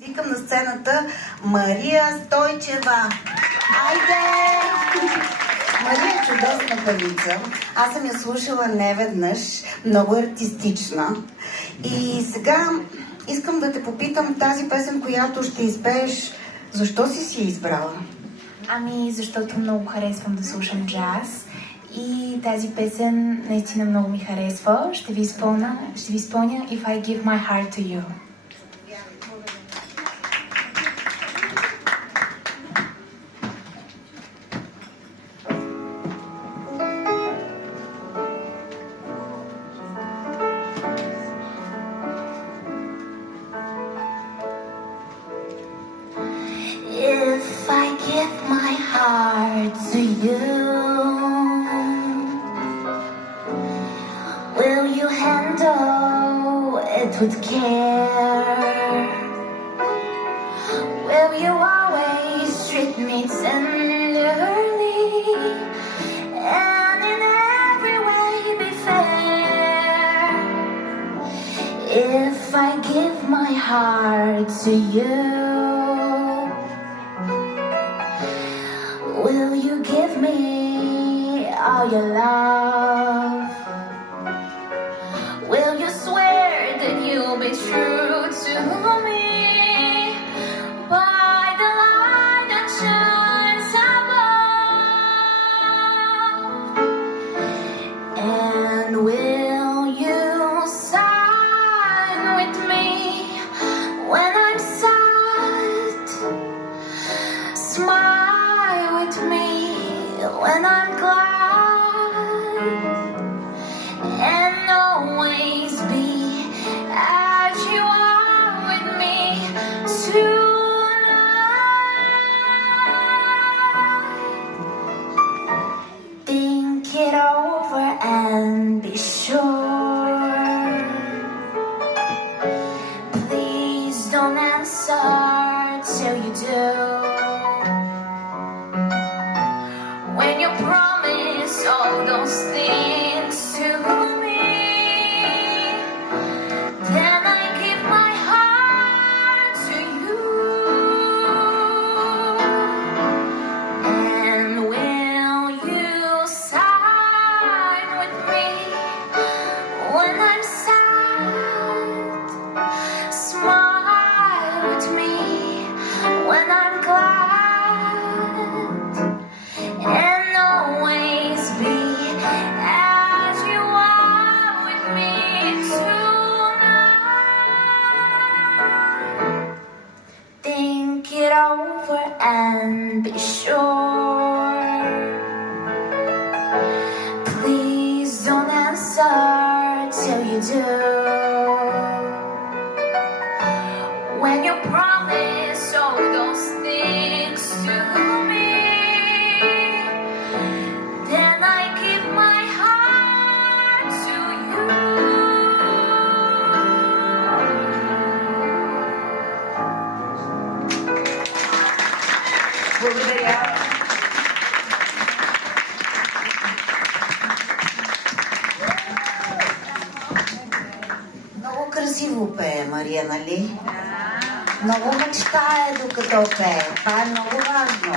Викам на сцената Мария Стойчева. Айде! Мария е чудесна певица. Аз съм я слушала неведнъж, много артистична. И сега искам да те попитам тази песен, която ще изпееш, защо си я избрала? Ами, защото много харесвам да слушам джаз и тази песен наистина много ми харесва. Ще ви изпълня If I Give My Heart to You. If I give my heart to you, will you handle it with care? Will you always treat me tenderly and in every way be fair? If I give my heart to you, will you give me all your love? Will you swear that you'll be true to me by the light that shines above? And will you sign with me when I'm sad? Smile with me when I'm glad, and always be as you are with me tonight. Think it over and be sure. Please don't answer till you do. When you promise all those things to me, then I give my heart to you. And will you sign with me when I'm sad? Smile with me when I'm glad, and always be as you are with me tonight. Think it over and be sure. Please don't answer till you do. When you promise all those things to me, then I give my heart to you. Благодаря. Много красиво пее Мария, нали? Много мечтае докато пее. Това е много важно.